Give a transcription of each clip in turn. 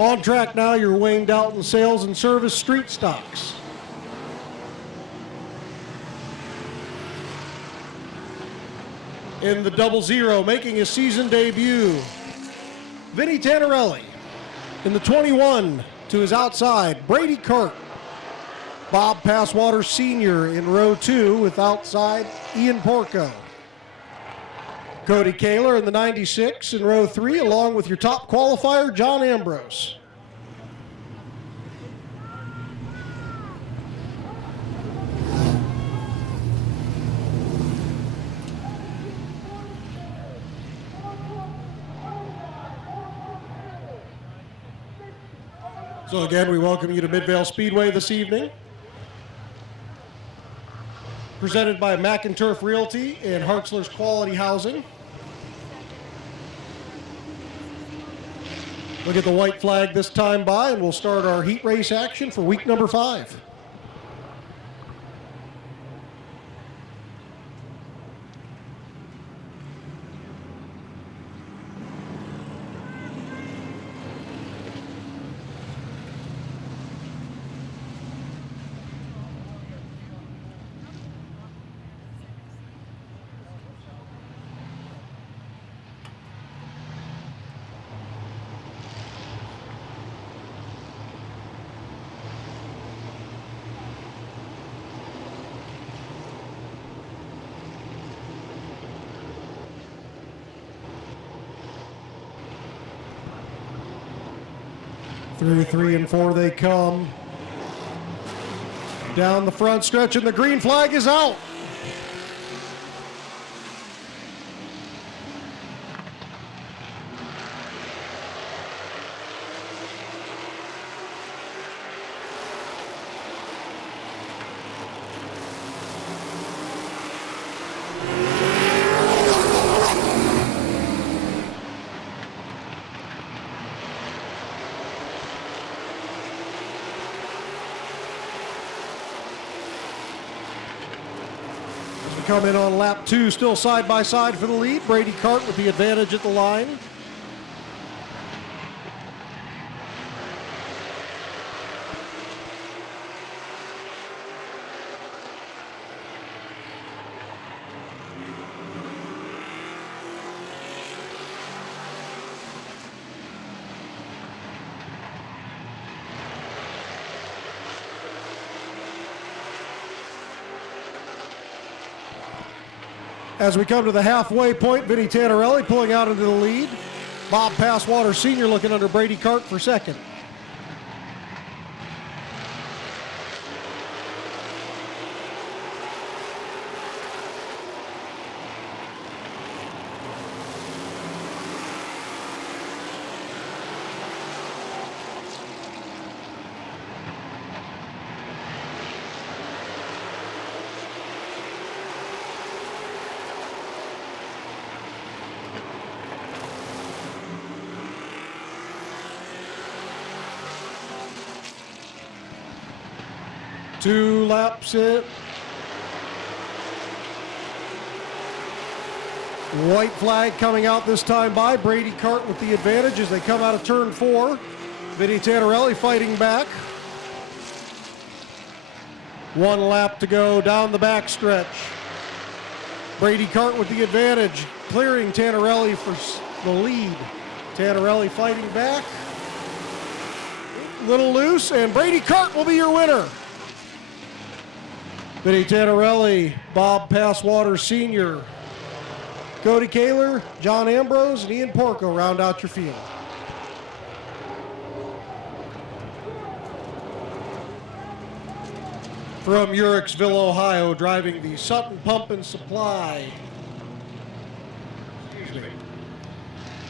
On track now, your Wayne Dalton Sales and Service Street Stocks. In the 00, making his season debut, Vinny Tannerelli. In the 21, to his outside, Brady Cart. Bob Passwater Sr. in row 2 with outside Ian Porco. Cody Kaler in the 96 in row 3, along with your top qualifier, John Ambrose. So again, we welcome you to Midvale Speedway this evening. Presented by McInturf Realty and Hartzler's Quality Housing. Look at the white flag this time by, and we'll start our heat race action for week number 5. Through 3 and 4 they come. Down the front stretch, and the green flag is out. Come in on lap 2, still side by side for the lead. Brady Cart with the advantage at the line. As we come to the halfway point, Vinny Tannerelli pulling out into the lead. Bob Passwater Sr. looking under Brady Cart for second. Two laps in. White flag coming out this time by. Brady Cart with the advantage as they come out of turn 4. Vinny Tannerelli fighting back. 1 lap to go down the back stretch. Brady Cart with the advantage, clearing Tannerelli for the lead. Tannerelli fighting back. Little loose, and Brady Cart will be your winner. Vinny Tannerelli, Bob Passwater Sr., Cody Kaler, John Ambrose, and Ian Porco round out your field. From Uricksville, Ohio, driving the Sutton Pump and Supply.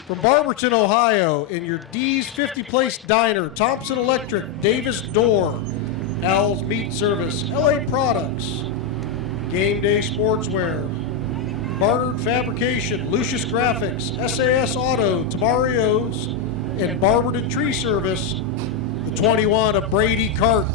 From Barberton, Ohio, in your D's 50 Place Diner, Thompson Electric, Davis Door, Al's Meat Service, LA Products, Game Day Sportswear, Barnard Fabrication, Lucius Graphics, SAS Auto, Tamario's, and Barberton Tree Service, the 21 of Brady Cart.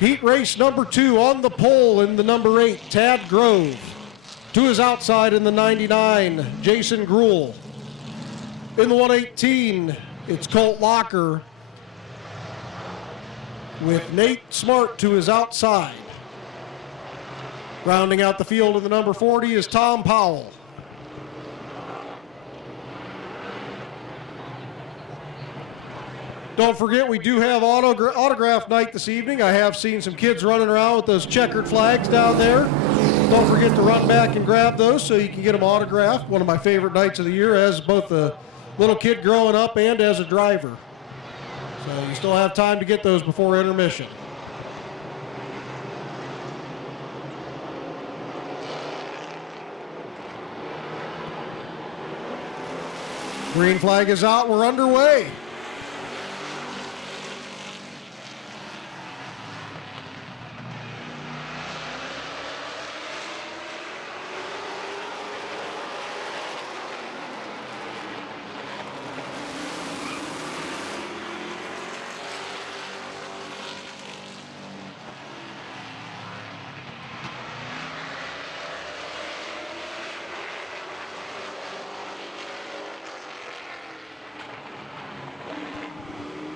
Heat race number 2 on the pole in the number 8, Tad Grove. To his outside in the 99, Jason Gruhl. In the 118, it's Colt Locker with Nate Smart to his outside. Rounding out the field in the number 40 is Tom Powell. Don't forget, we do have autograph night this evening. I have seen some kids running around with those checkered flags down there. Don't forget to run back and grab those so you can get them autographed. One of my favorite nights of the year as both a little kid growing up and as a driver. So you still have time to get those before intermission. Green flag is out. We're underway.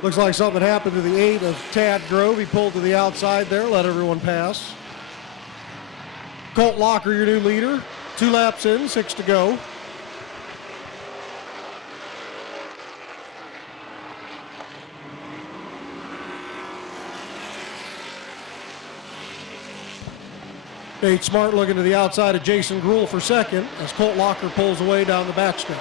Looks like something happened to the 8 of Tad Grove. He pulled to the outside there, let everyone pass. Colt Locker, your new leader. 2 laps in, 6 to go. Nate Smart looking to the outside of Jason Gruhl for second as Colt Locker pulls away down the backstretch.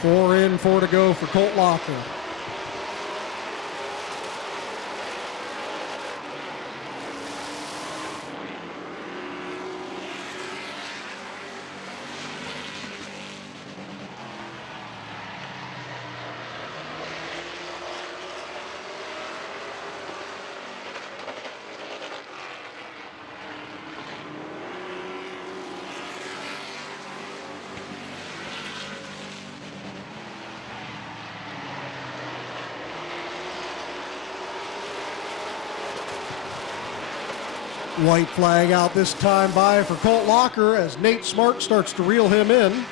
Four in, 4 to go for Colt Locker. White flag out this time by for Colt Locker as Nate Smart starts to reel him in.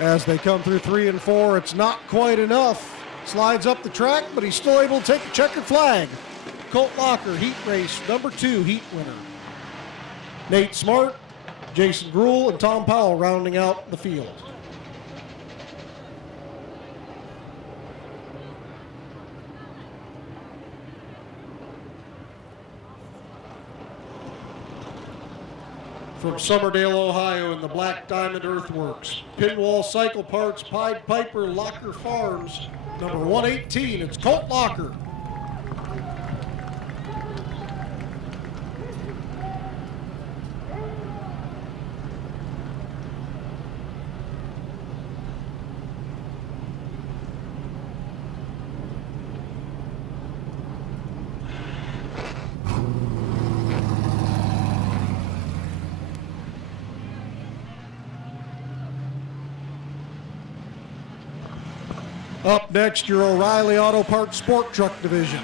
As they come through 3 and 4, it's not quite enough. Slides up the track, but he's still able to take the checkered flag. Colt Locker, heat race number 2, heat winner. Nate Smart, Jason Gruhl, and Tom Powell rounding out the field. From Summerdale, Ohio, in the Black Diamond Earthworks, Pinwall Cycle Parts, Pied Piper, Locker Farms, number 118, it's Colt Locker. Up next, your O'Reilly Auto Parts Sport Truck Division.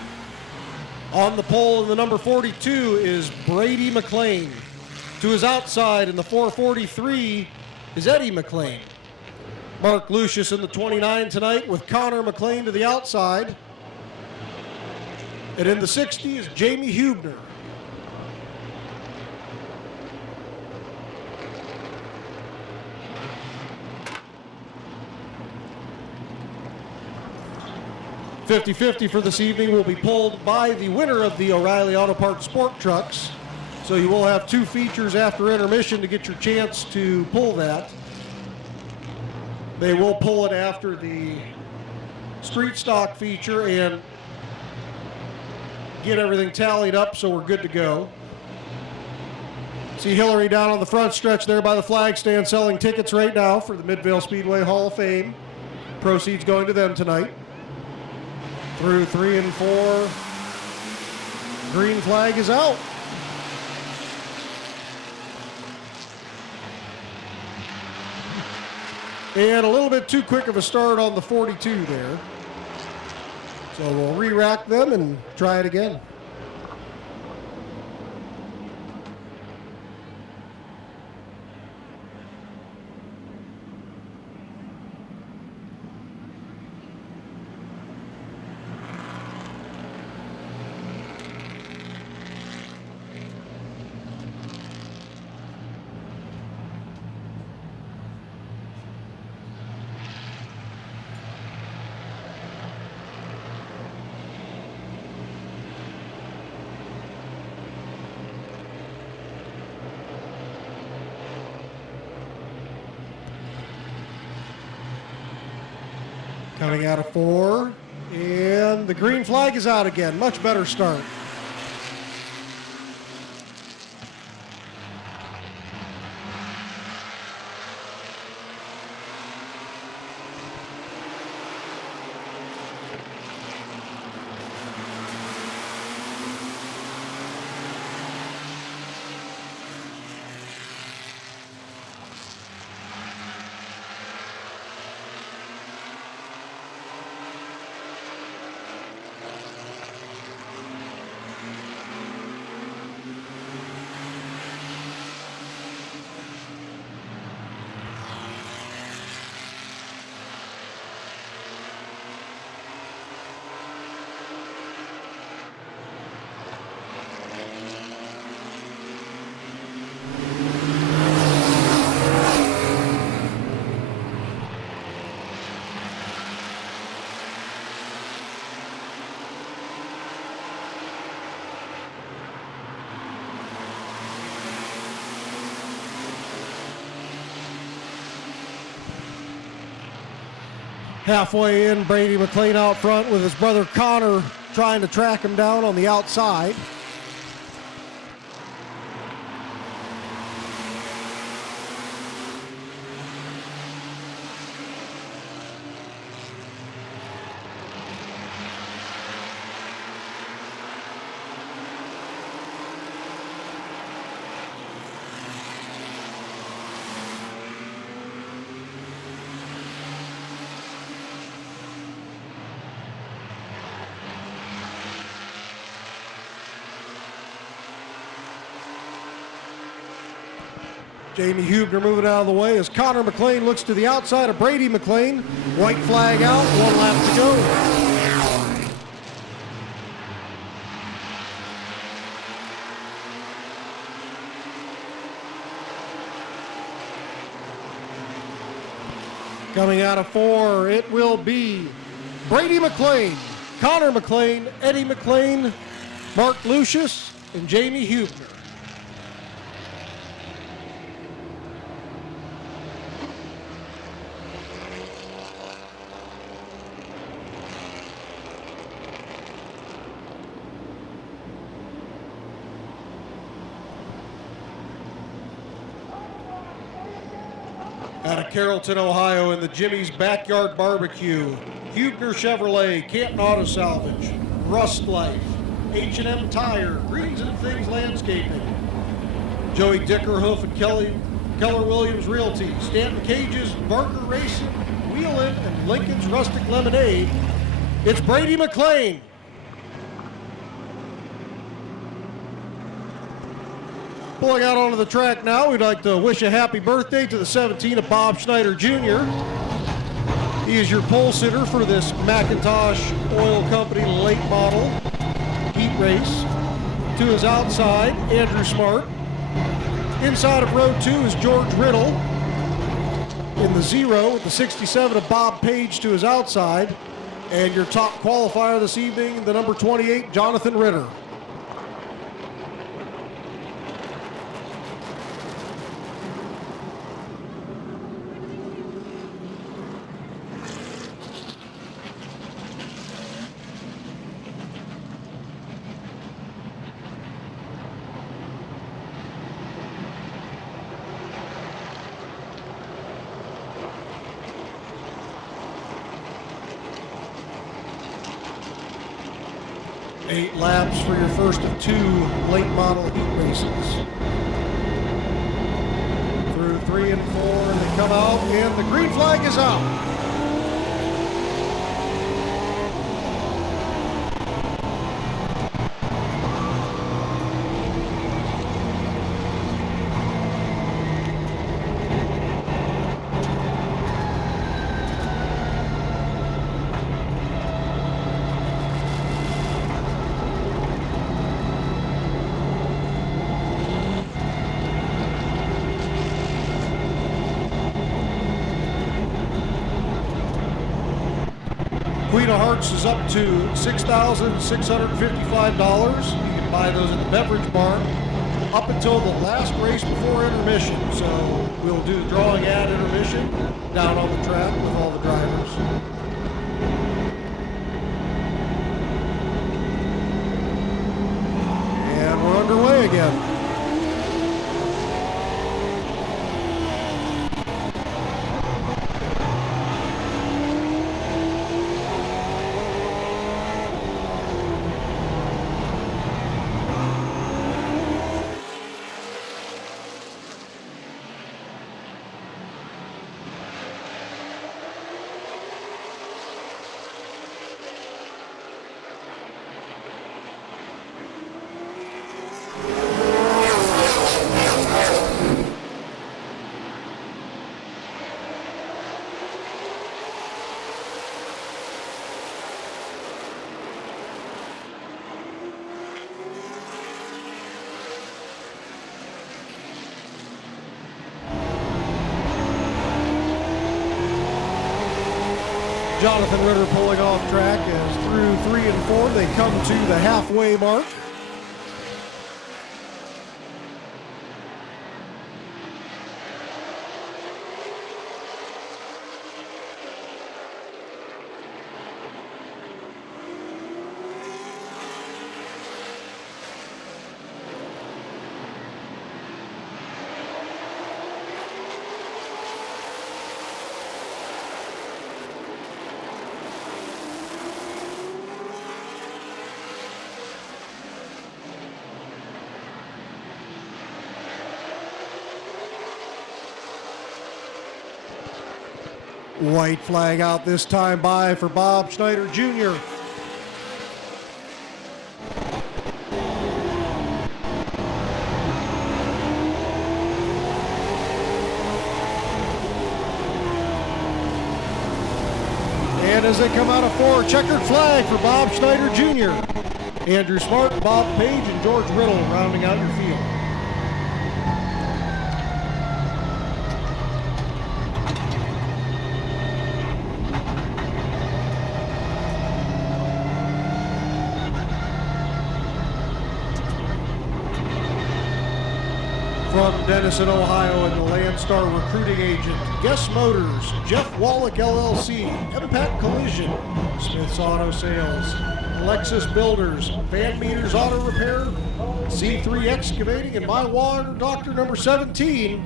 On the pole in the number 42 is Brady McLean. To his outside in the 443 is Eddie McLean. Mark Lucius in the 29 tonight with Connor McLean to the outside. And in the 60 is Jamie Hubner. .50 for this evening will be pulled by the winner of the O'Reilly Auto Parts Sport Trucks. So you will have 2 features after intermission to get your chance to pull that. They will pull it after the street stock feature and get everything tallied up so we're good to go. See Hillary down on the front stretch there by the flag stand selling tickets right now for the Midvale Speedway Hall of Fame. Proceeds going to them tonight. Through 3 and 4. Green flag is out. And a little bit too quick of a start on the 42 there. So we'll re-rack them and try it again. Coming out of 4, and the green flag is out again. Much better start. Halfway in, Brady McLean out front with his brother Connor trying to track him down on the outside. Jamie Hubner moving out of the way as Connor McLean looks to the outside of Brady McLean. White flag out, 1 lap to go. Coming out of 4, it will be Brady McLean, Connor McLean, Eddie McLean, Mark Lucius, and Jamie Hubner. Out of Carrollton, Ohio, in the Jimmy's Backyard Barbecue, Hubner Chevrolet, Canton Auto Salvage, Rust Life, H&M Tire, Greens and Things Landscaping, Joey Dickerhoof and Keller Williams Realty, Stanton Cages, Barker Racing, Wheelin, and Lincoln's Rustic Lemonade. It's Brady McLean. Pulling out onto the track now, we'd like to wish a happy birthday to the 17 of Bob Schneider Jr. He is your pole sitter for this McIntosh Oil Company late model heat race. To his outside, Andrew Smart. Inside of row 2 is George Riddle. In the 0 with the 67 of Bob Page to his outside. And your top qualifier this evening, the number 28, Jonathan Ritter. 8 laps for your first of 2 late model heat races. Through 3 and 4, and they come out, and the green flag is out. Queen of Hearts is up to $6,655. You can buy those at the beverage barn up until the last race before intermission. So we'll do the drawing at intermission down on the track with all the drivers. And we're underway again. Jonathan Ritter pulling off track as through 3 and 4 they come to the halfway mark. White flag out this time by for Bob Schneider Jr. And as they come out of 4, checkered flag for Bob Schneider Jr. Andrew Smart, Bob Page, and George Riddle rounding out your field. From Denison, Ohio, and the Landstar recruiting agent, Guess Motors, Jeff Wallach LLC, Impact Collision, Smith's Auto Sales, Lexus Builders, Van Meters Auto Repair, C3 Excavating, and My Water Doctor number 17.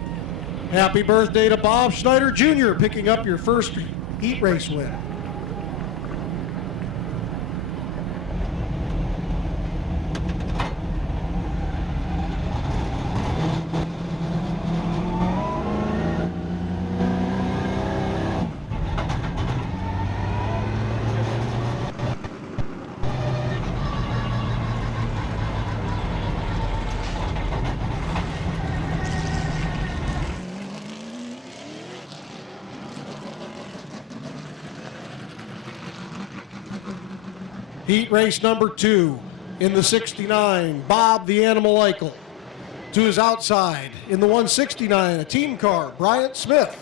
Happy birthday to Bob Schneider Jr. picking up your first heat race win. Heat race number 2 in the 69, Bob the Animal Eichel. To his outside in the 169, a team car, Bryant Smith.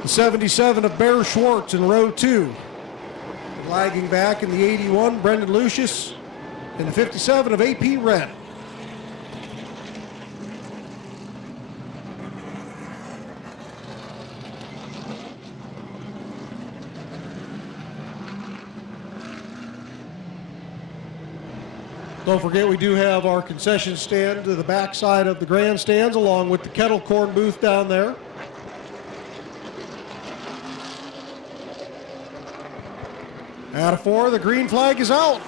The 77 of Bear Schwartz in row 2. Lagging back in the 81, Brendan Lucius. And the 57 of AP Red. Don't forget, we do have our concession stand to the back side of the grandstands, along with the kettle corn booth down there. Out of 4, the green flag is out.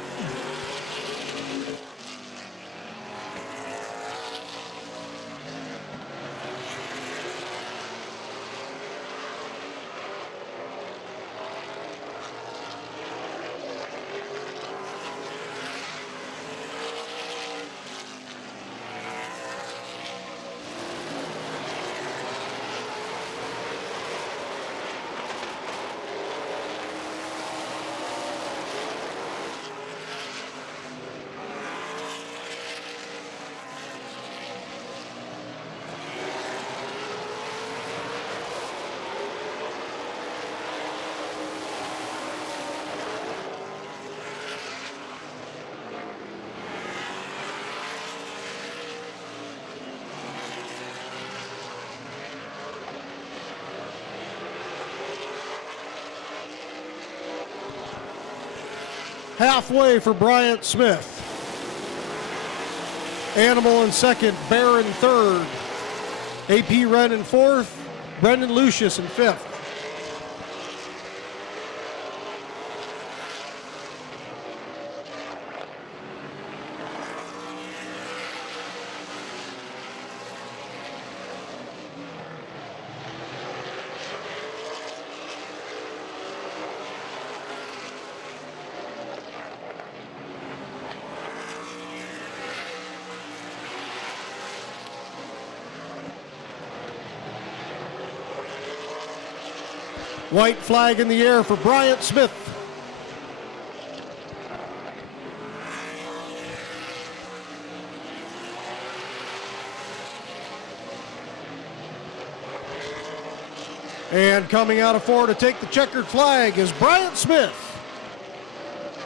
Halfway for Bryant Smith. Animal in second, Bear in third. AP Wren in fourth, Brendan Lucius in fifth. White flag in the air for Bryant Smith. And coming out of 4 to take the checkered flag is Bryant Smith.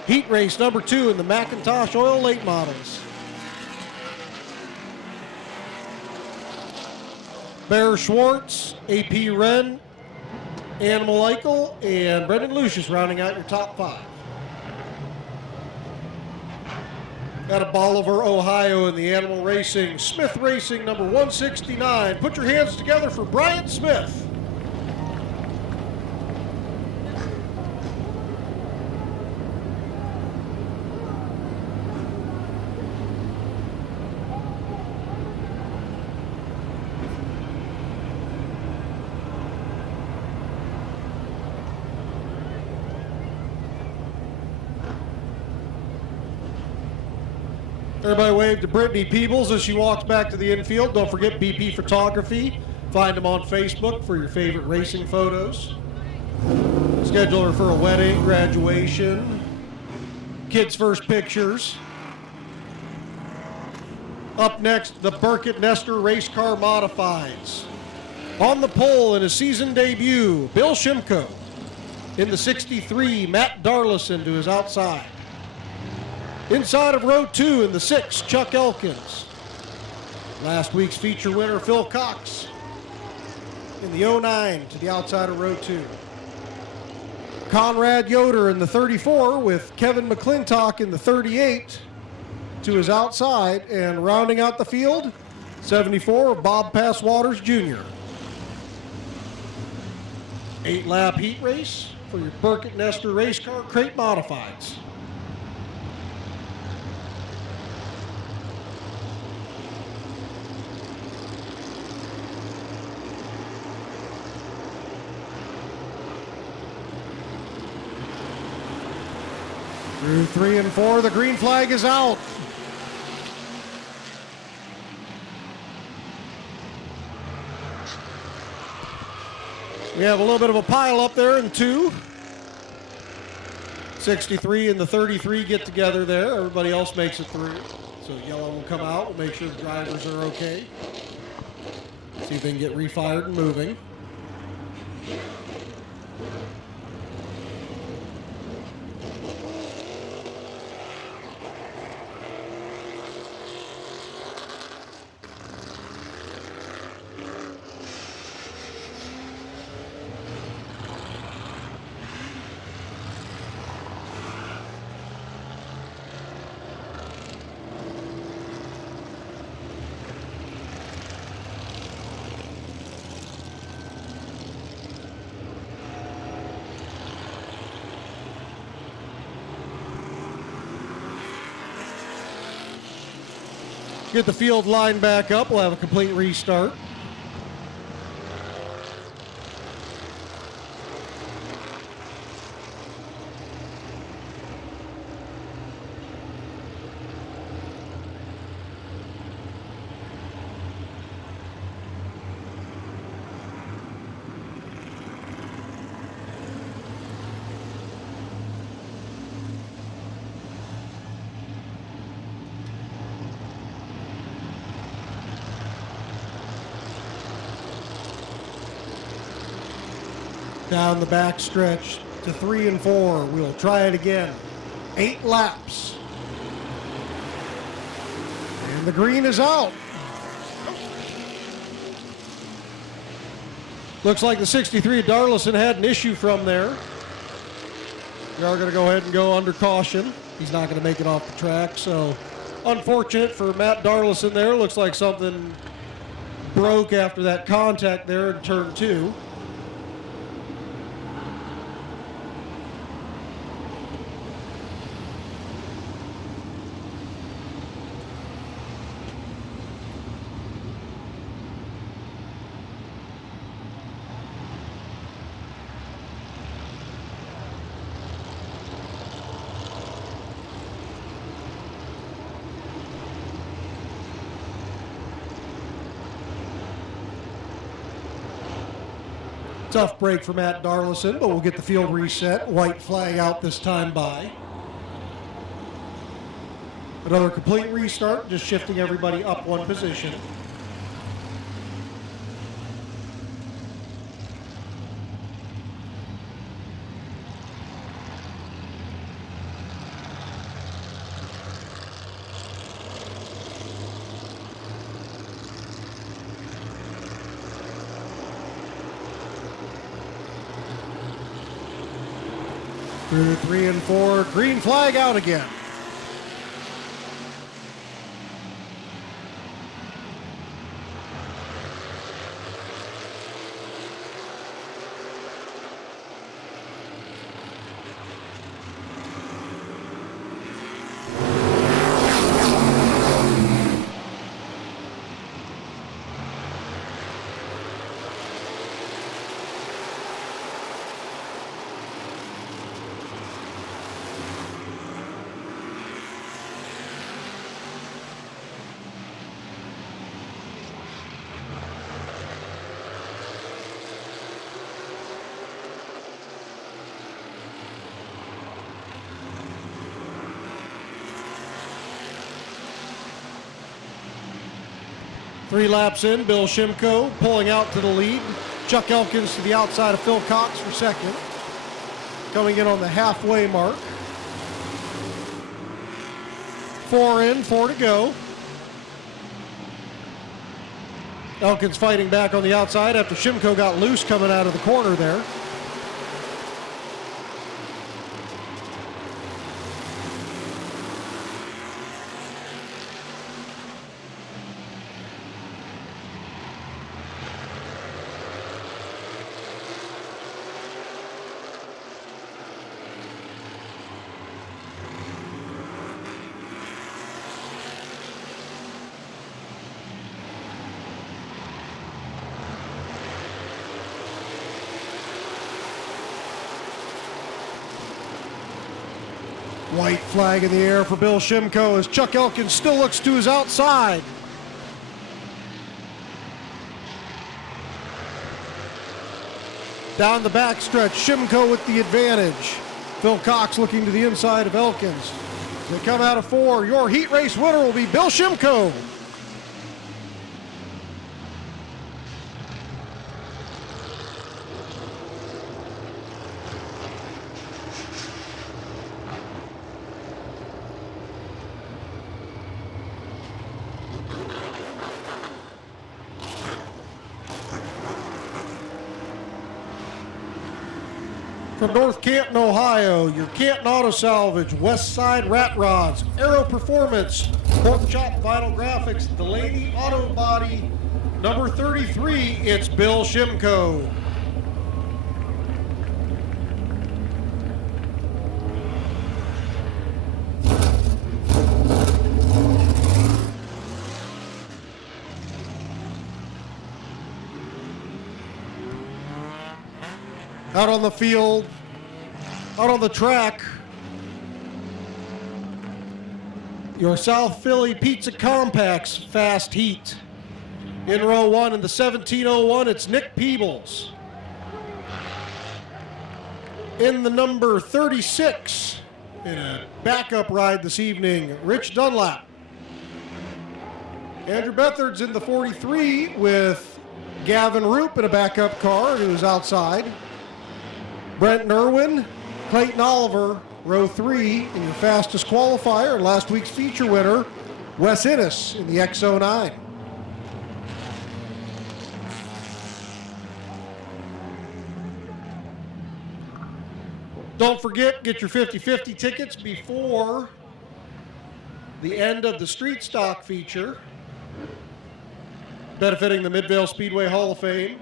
Heat race number 2 in the Macintosh Oil late models. Bear Schwartz, AP Wren, Animal Eichel, and Brendan Lucius rounding out your top 5. Out of Bolivar, Ohio in the Animal Racing, Smith Racing number 169. Put your hands together for Bryant Smith. Everybody wave to Brittany Peebles as she walks back to the infield. Don't forget BP Photography. Find them on Facebook for your favorite racing photos. Schedule her for a wedding, graduation, kids' first pictures. Up next, the Burkett Nestor Race Car Modifieds. On the pole in his season debut, Bill Shimko. In the 63, Matt Darlison to his outside. Inside of row 2 in the 6, Chuck Elkins. Last week's feature winner, Phil Cox. In the 09 to the outside of row 2. Conrad Yoder in the 34 with Kevin McClintock in the 38 to his outside. And rounding out the field, 74, Bob Passwaters Jr. 8-lap heat race for your Burkett Nestor Race Car Crate Modifieds. Through 3 and 4, the green flag is out. We have a little bit of a pile up there in 2. 63 and the 33 get together there. Everybody else makes it through. So yellow will come out. We'll make sure the drivers are okay. See if they can get refired and moving. Get the field line back up. We'll have a complete restart. Down the back stretch to 3 and 4. We'll try it again. 8 laps. And the green is out. Looks like the 63 at Darlison had an issue from there. We are going to go ahead and go under caution. He's not going to make it off the track, so unfortunate for Matt Darlison there. Looks like something broke after that contact there in turn 2. Tough break for Matt Darlison, but we'll get the field reset. White flag out this time by. Another complete restart, just shifting everybody up 1 position. Through 3 and 4, green flag out again. Three laps in, Bill Shimko pulling out to the lead. Chuck Elkins to the outside of Phil Cox for second. Coming in on the halfway mark. 4 in, 4 to go. Elkins fighting back on the outside after Shimko got loose coming out of the corner there. White flag in the air for Bill Shimko as Chuck Elkins still looks to his outside. Down the backstretch, Shimko with the advantage. Phil Cox looking to the inside of Elkins. They come out of 4. Your heat race winner will be Bill Shimko. From North Canton, Ohio, your Canton Auto Salvage, West Side Rat Rods, Aero Performance, Pork Chop Vinyl Graphics, Delaney Auto Body, number 33, it's Bill Shimko. Out on the field, out on the track, your South Philly Pizza Compacts Fast Heat. In row 1 in the 1701, it's Nick Peebles. In the number 36, in a backup ride this evening, Rich Dunlap. Andrew Bethard's in the 43 with Gavin Roop in a backup car who's outside. Brent Nerwin, Clayton Oliver, row 3 in your fastest qualifier, and last week's feature winner, Wes Innes in the X09. Don't forget, get your 50-50 tickets before the end of the street stock feature, benefiting the Midvale Speedway Hall of Fame.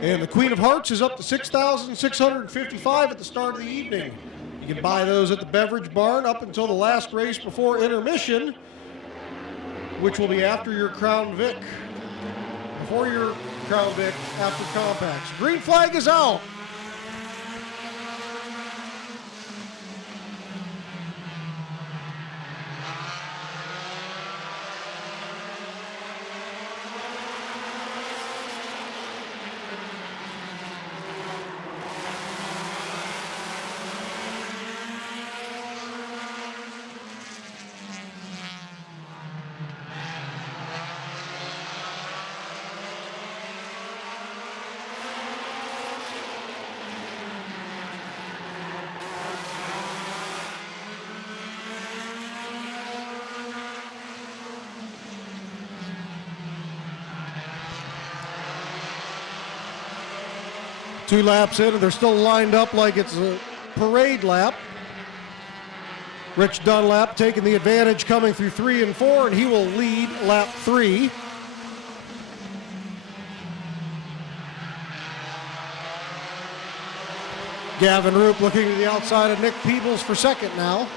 And the Queen of Hearts is up to $6,655 at the start of the evening. You can buy those at the Beverage Barn up until the last race before intermission, which will be after your Crown Vic. Before your Crown Vic, after compacts. Green flag is out. Two laps in, and they're still lined up like it's a parade lap. Rich Dunlap taking the advantage coming through 3 and 4, and he will lead lap 3. Gavin Roop looking to the outside of Nick Peebles for second now.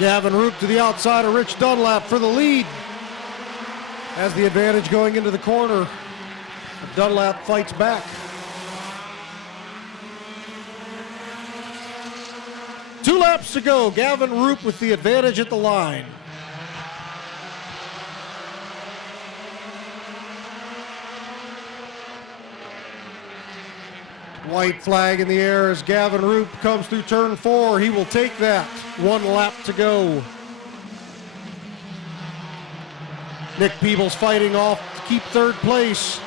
Gavin Roop to the outside of Rich Dunlap for the lead. Has the advantage going into the corner. Dunlap fights back. 2 laps to go. Gavin Roop with the advantage at the line. White flag in the air as Gavin Roop comes through turn 4. He will take that. 1 lap to go. Nick Peebles fighting off to keep 3rd place.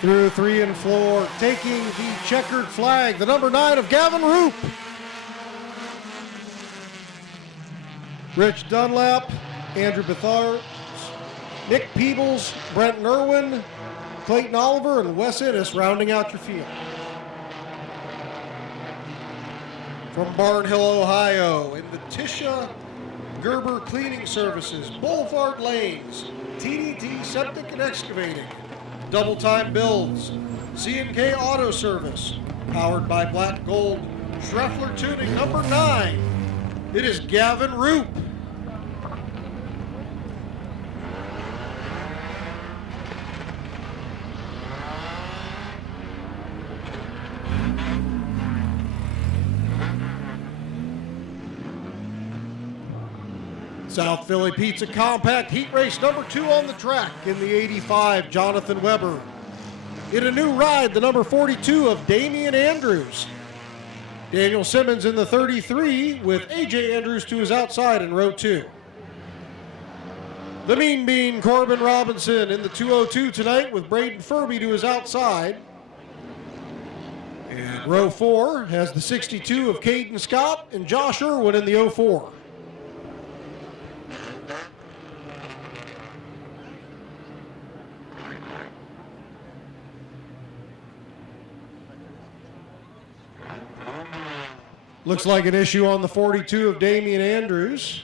Through 3 and 4, taking the checkered flag, the number 9 of Gavin Roop. Rich Dunlap, Andrew Bethard, Nick Peebles, Brent Nerwin, Clayton Oliver, and Wes Innes rounding out your field. From Barnhill, Ohio, in the Tisha Gerber Cleaning Services, Boulevard Lanes, TDT Septic and Excavating, Double Time Builds, C&K Auto Service, powered by Black Gold, Schreffler Tuning, number 9. It is Gavin Roop. South Philly Pizza Compact Heat Race number 2 on the track in the 85, Jonathan Weber. In a new ride, the number 42 of Damian Andrews. Daniel Simmons in the 33 with AJ Andrews to his outside in row 2. The Mean Bean Corbin Robinson in the 202 tonight with Braden Furby to his outside. And row 4 has the 62 of Caden Scott and Josh Irwin in the 04. Looks like an issue on the 42 of Damian Andrews.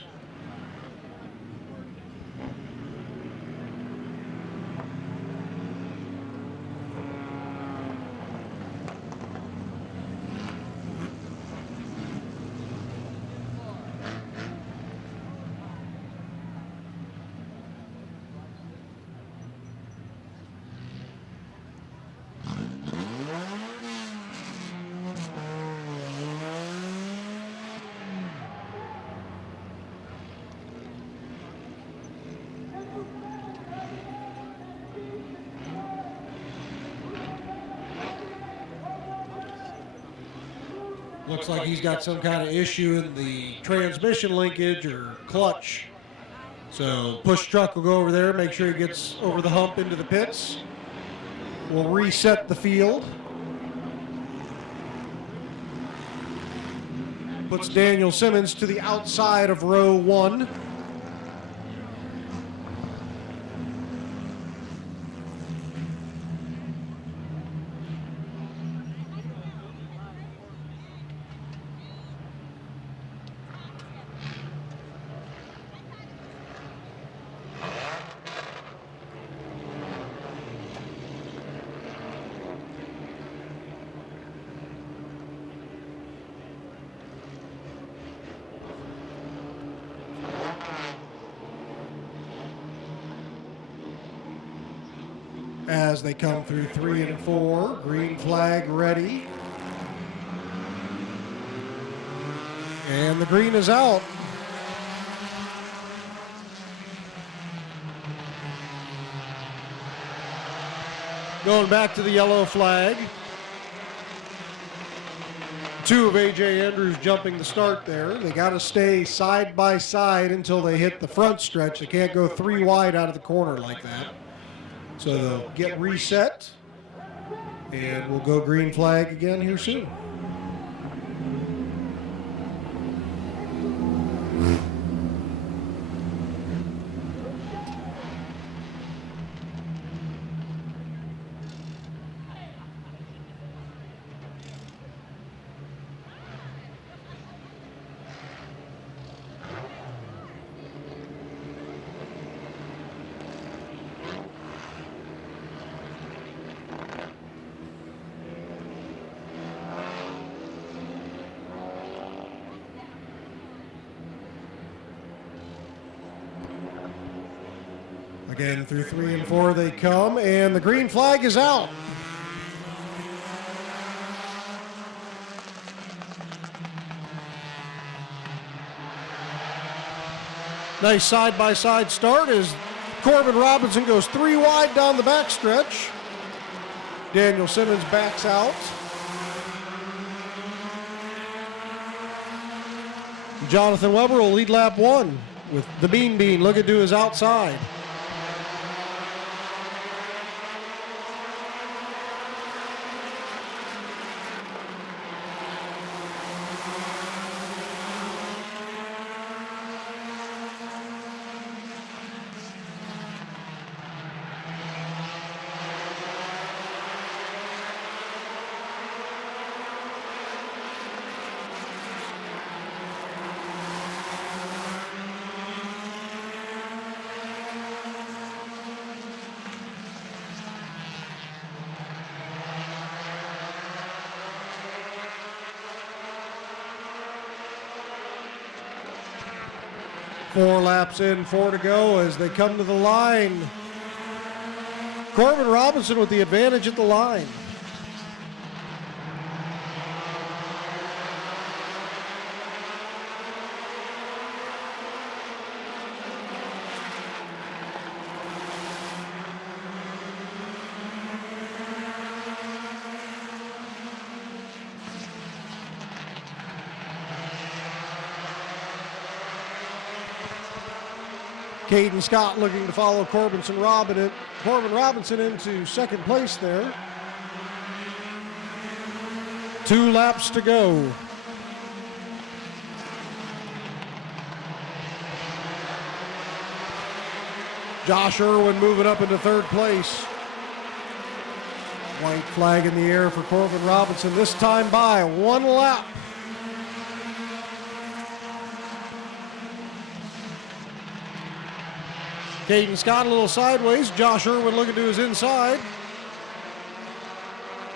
Looks like he's got some kind of issue in the transmission linkage or clutch. So push truck will go over there, make sure he gets over the hump into the pits. We'll reset the field. Puts Daniel Simmons to the outside of row 1. As they come through 3 and 4, green flag ready. And the green is out. Going back to the yellow flag. 2 of AJ Andrews jumping the start there. They got to stay side by side until they hit the front stretch. They can't go 3 wide out of the corner like that. So they'll get reset, and we'll go green flag again here soon. Again, through 3 and 4 they come, and the green flag is out. Nice side-by-side start as Corbin Robinson goes 3 wide down the backstretch. Daniel Simmons backs out. Jonathan Weber will lead lap 1 with the Bean looking to his outside. Four laps in, 4 to go as they come to the line. Corbin Robinson with the advantage at the line. Caden Scott looking to follow Corbin Robinson into second place there. 2 laps to go. Josh Irwin moving up into third place. White flag in the air for Corbin Robinson, this time by 1 lap. Caden Scott a little sideways. Josh Irwin looking to his inside.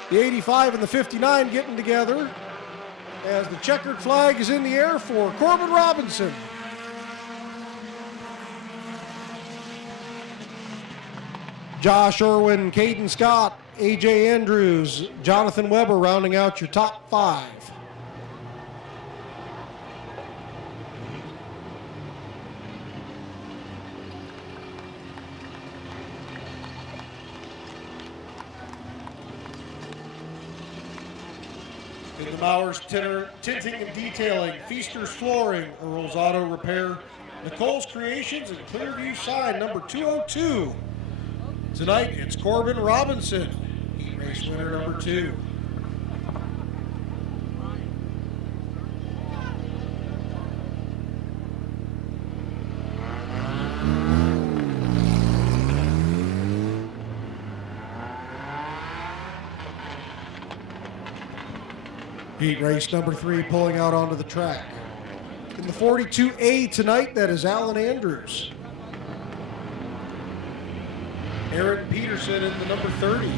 The 85 and the 59 getting together as the checkered flag is in the air for Corbin Robinson. Josh Irwin, Caden Scott, AJ Andrews, Jonathan Weber rounding out your top 5. In the Mowers Tinting and Detailing, Feaster's Flooring, Earl's Auto Repair, Nicole's Creations, and Clearview Sign, number 202. Tonight, it's Corbin Robinson, heat race winner number 2. Heat race number 3 pulling out onto the track. In the 42A tonight, that is Alan Andrews. Aaron Peterson in the number 30.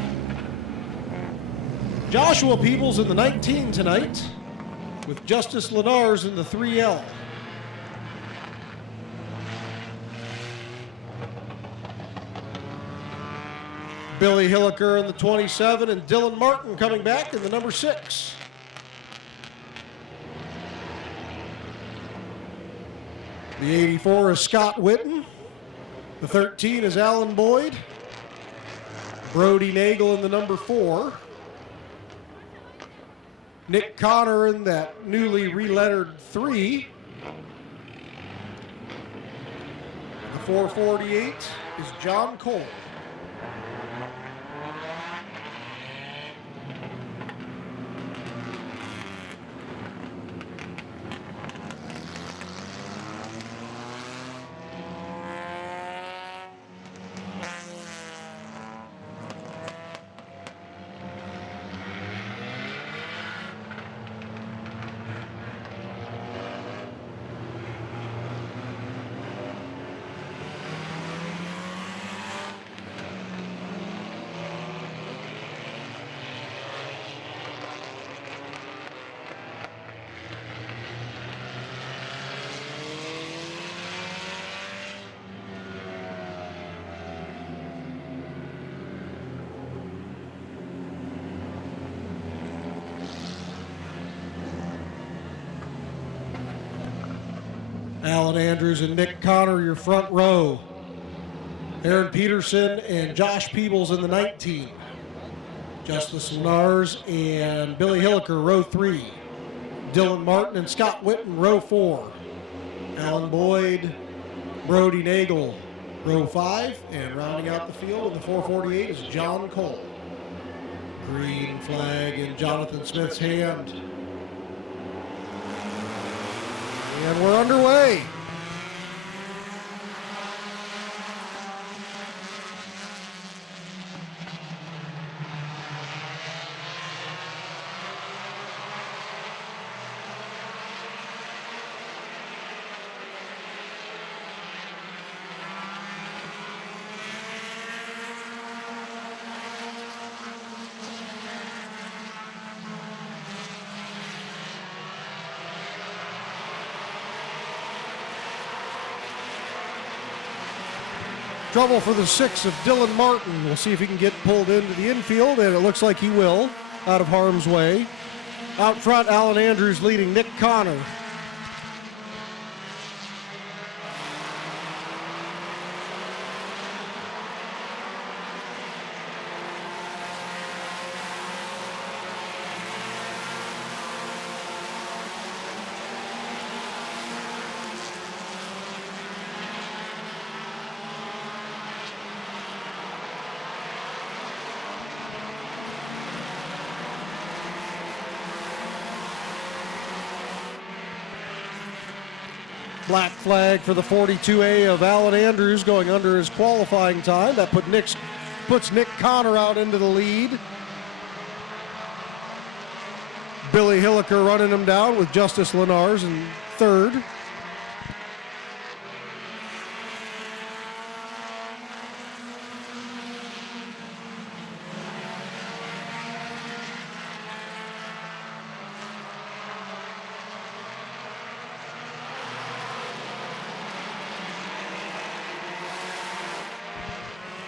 Joshua Peebles in the 19 tonight, with Justice Lenars in the 3L. Billy Hilliker in the 27, and Dylan Martin coming back in the number 6. The 84 is Scott Witten. The 13 is Alan Boyd. Brody Nagel in the number 4. Nick Connor in that newly relettered 3. The 448 is John Cole. Alan Andrews and Nick Connor, your front row. Aaron Peterson and Josh Peebles in the 19. Justice Lenars and Billy Hilliker, row 3. Dylan Martin and Scott Witten, row 4. Alan Boyd, Brody Nagel, row 5. And rounding out the field in the 448 is John Cole. Green flag in Jonathan Smith's hand. And we're underway. Trouble for the 6 of Dylan Martin. We'll see if he can get pulled into the infield, and it looks like he will, out of harm's way. Out front, Alan Andrews leading Nick Connor. Black flag for the 42A of Alan Andrews going under his qualifying time. That puts Nick Connor out into the lead. Billy Hilliker running him down with Justice Lenars in third.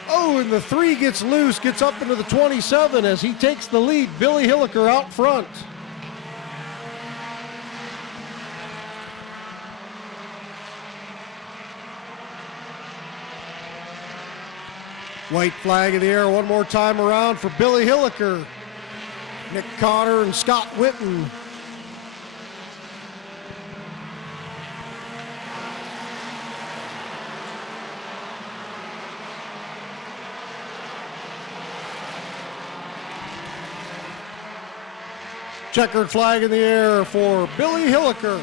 Oh, and the 3 gets loose, gets up into the 27 as he takes the lead. Billy Hilliker out front. White flag in the air one more time around for Billy Hilliker. Nick Connor and Scott Witten. Checkered flag in the air for Billy Hilliker.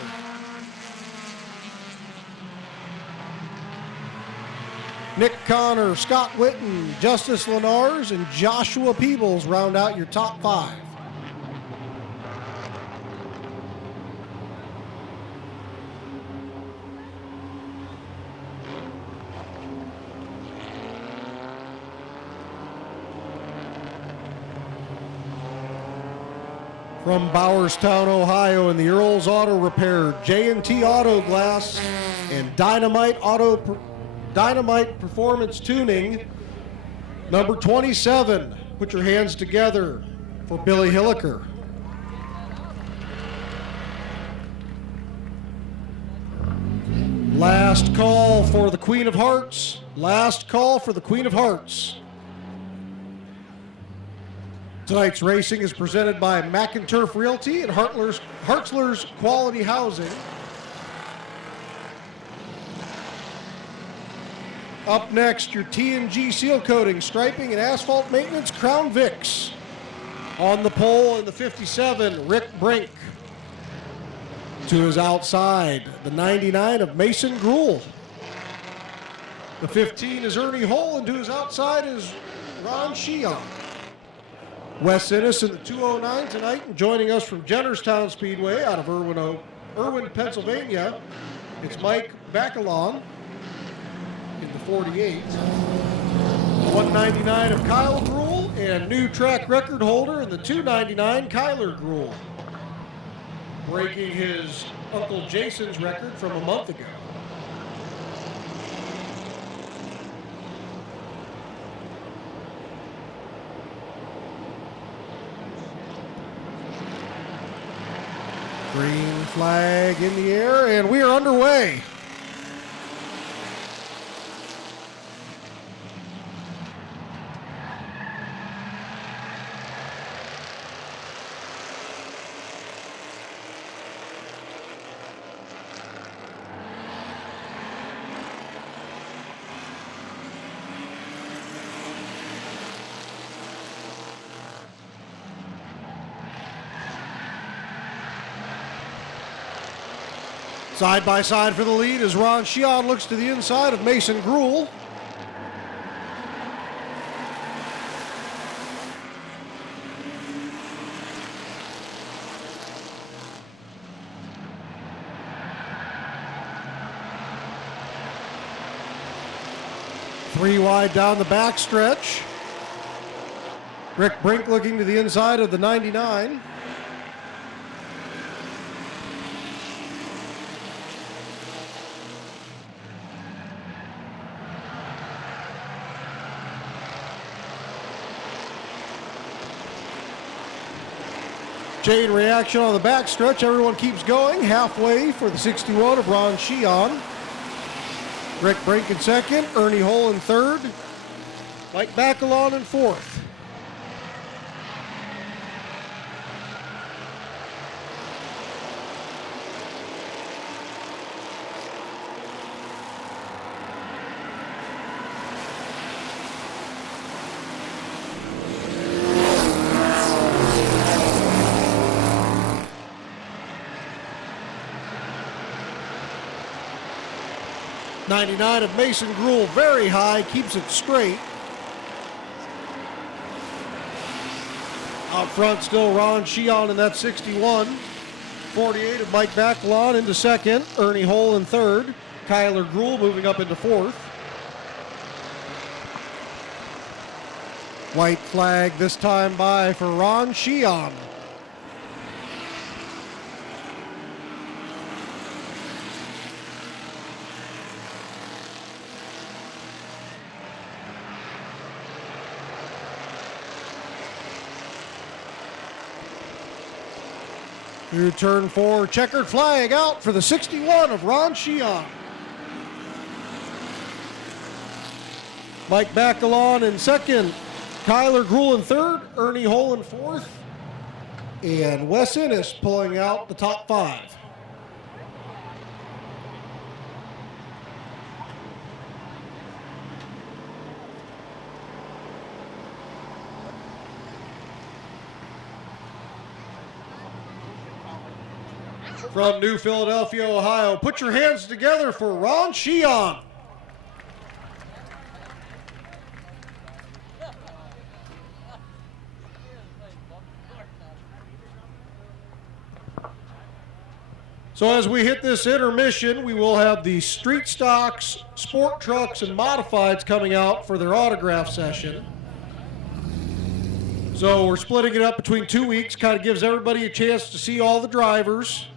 Nick Connor, Scott Witten, Justice Lenars, and Joshua Peebles round out your top 5. From Bowerstown, Ohio, in the Earl's Auto Repair, J&T Auto Glass, and Dynamite Performance Tuning, number 27. Put your hands together for Billy Hilliker. Last call for the Queen of Hearts. Last call for the Queen of Hearts. Tonight's racing is presented by McInturf Realty and Hartzler's Quality Housing. Up next, your T&G seal coating, striping, and asphalt maintenance, Crown Vics. On the pole in the 57, Rick Brink. To his outside, the 99 of Mason Gruhl. The 15 is Ernie Hull, and to his outside is Ron Sheehan. Wes Innes in the 209 tonight, and joining us from Jennerstown Speedway out of Irwin, Pennsylvania, it's Mike Bacalon in the 48. 199 of Kyle Gruhl, and new track record holder in the 299, Kyler Gruhl, breaking his Uncle Jason's record from a month ago. Green flag in the air, and we are underway. Side by side for the lead as Ron Sheehan looks to the inside of Mason Gruhl. Three wide down the back stretch. Rick Brink looking to the inside of the 99. Chain reaction on the back stretch. Everyone keeps going. Halfway for the 61 of Ron Sheehan. Rick Brink in second. Ernie Hull in third. Mike Bacalon in fourth. '99 of Mason Gruhl, very high, keeps it straight. Out front still Ron Sheehan in that 61. 48 of Mike Bacalon into second. Ernie Hull in third. Kyler Gruhl moving up into fourth. White flag this time by for Ron Sheehan. Through turn 4, checkered flag out for the 61 of Ron Sheehan. Mike Bacalon in second, Kyler Gruhl in third, Ernie Hole in fourth, and Wes Ennis pulling out the top 5. From New Philadelphia, Ohio, put your hands together for Ron Sheehan. So as we hit this intermission, we will have the street stocks, sport trucks, and modifieds coming out for their autograph session. So we're splitting it up between 2 weeks, kind of gives everybody a chance to see all the drivers.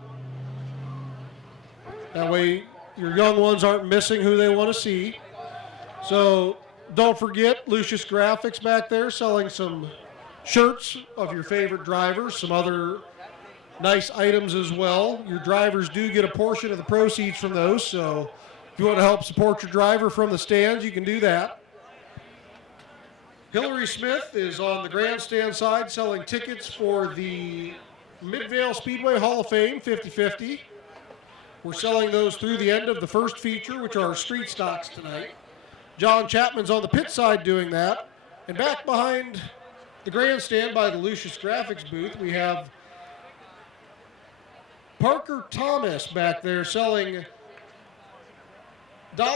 That way your young ones aren't missing who they want to see. So don't forget Lucius Graphics back there selling some shirts of your favorite drivers, some other nice items as well. Your drivers do get a portion of the proceeds from those, so if you want to help support your driver from the stands, you can do that. Hillary Smith is on the grandstand side selling tickets for the Midvale Speedway Hall of Fame 50-50. We're selling those through the end of the first feature, which are street stocks tonight. John Chapman's on the pit side doing that. And back behind the grandstand by the Lucius Graphics booth, we have Parker Thomas back there selling dollar